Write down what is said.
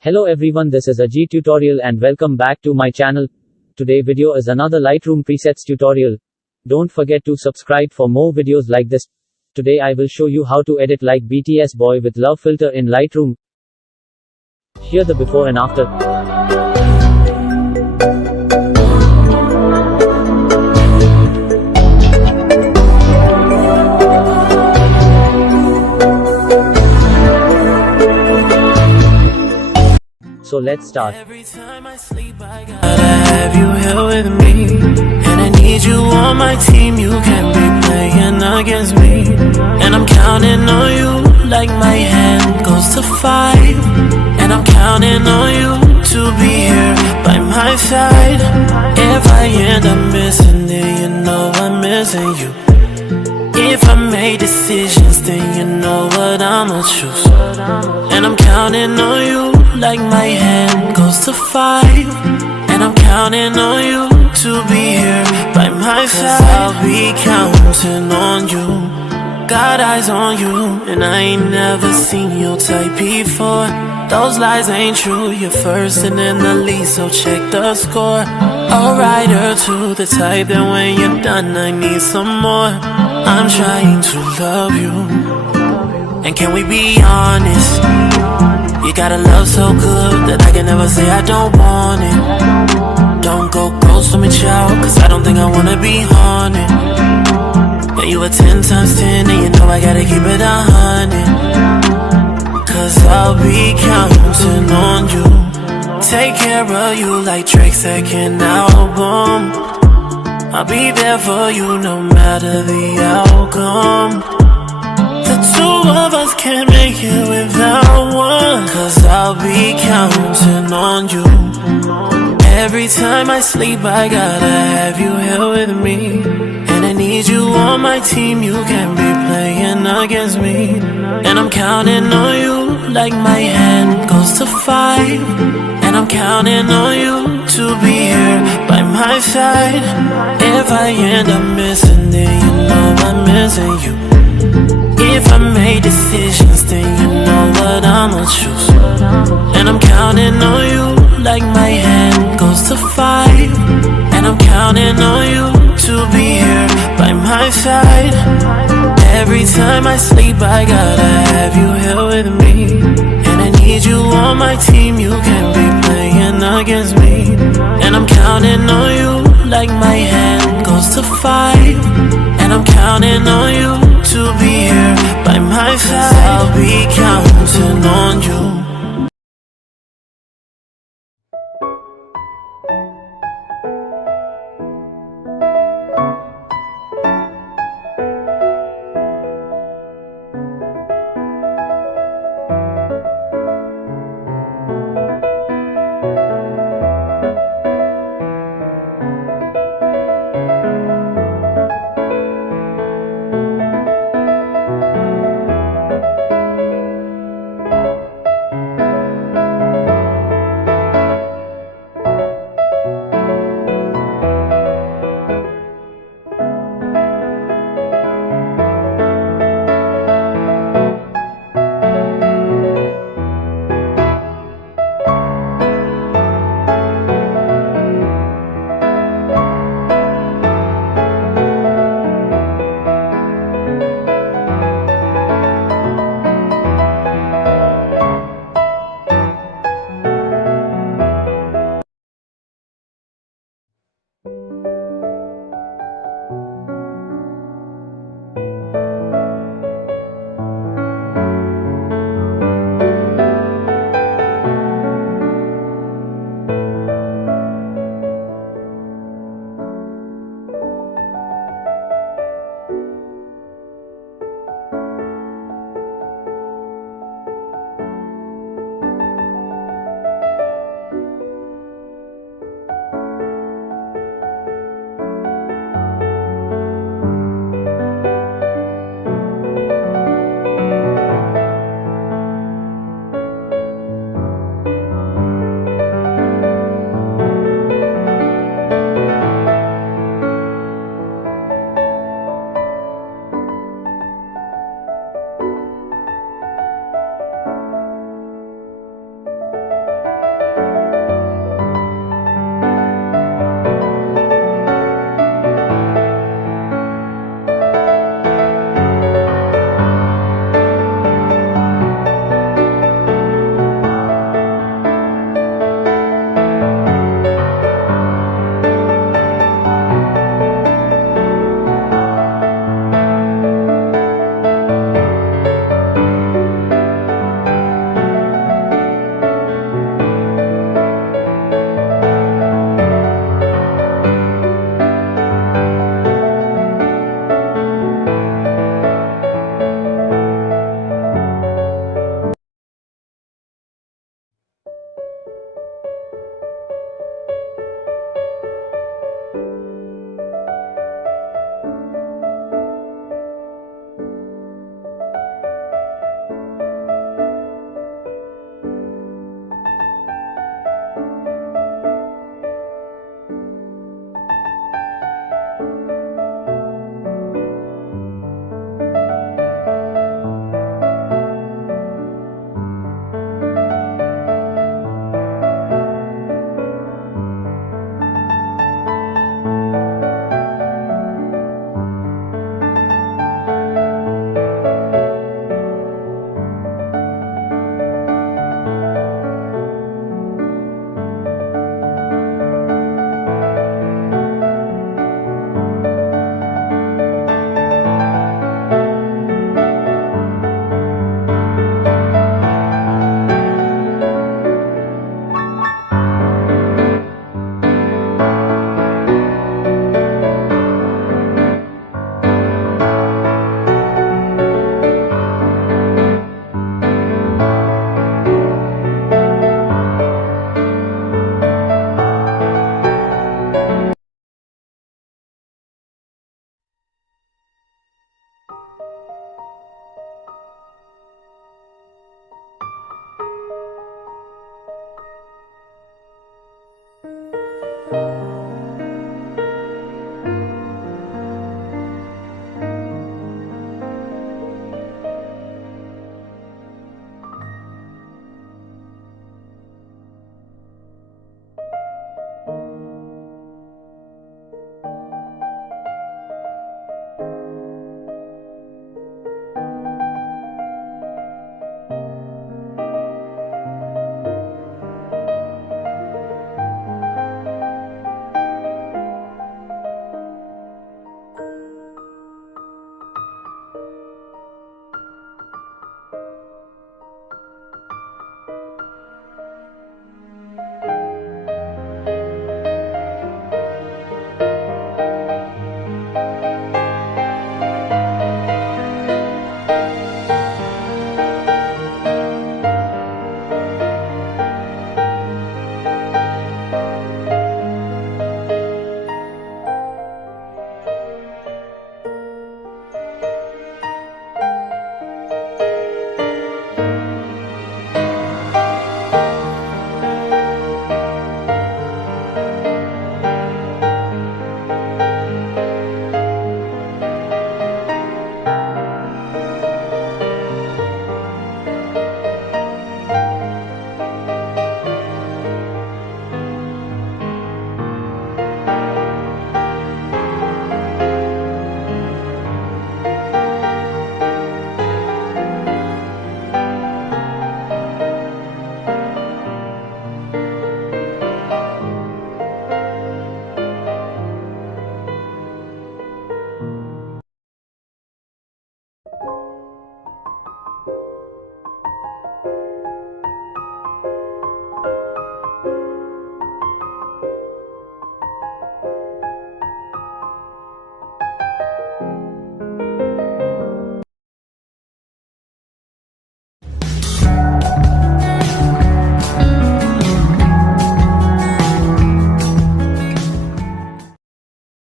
Hello everyone, this is a G tutorial and welcome back to my channel. Today video is another Lightroom presets tutorial. Don't forget to subscribe for more videos like this. Today I will show you how to edit like BTS boy with love filter in Lightroom. Here the before and after. So let's start. Every time I sleep, I gotta have you here with me, and I need you on my team. You can't be playing against me, and I'm counting on you like my hand goes to 5, and I'm counting on you to be here by my side. If I end up missing it, you know I'm missing you. If I make decisions, then you know what I'ma choose, and I'm counting on you like my hand goes to 5, and I'm counting on you to be here by my side. I'll be counting on you, got eyes on you, and I ain't never seen your type before. Those lies ain't true, you're first and in the lead, so check the score. A rider to the type that when you're done I need some more. I'm trying to love you, and can we be honest? You got a love so good that I can never say I don't want it. Don't go ghost on me, child, cause I don't think I wanna be haunted. Yeah, you a 10 times 10, and you know I gotta keep it 100. Cause I'll be counting on you, take care of you like Drake's second album. I'll be there for you no matter the outcome. The two of us can't make it without one, cause I'll be counting on you. Every time I sleep, I gotta have you here with me, and I need you on my team. You can't be playing against me, and I'm counting on you like my hand goes to 5, and I'm counting on you to be here by my side. If I end up missing it, you know I'm missing you. If I make decisions, then you know what I'ma choose, and I'm counting on you like my hand goes to 5, and I'm counting on you to be here by my side. Every time I sleep, I gotta have you here with me, and I need you on my team. You can't be playing against me, and I'm counting on you like my hand goes to 5, and I'm counting on you to be here by my side. I'll be counting on you.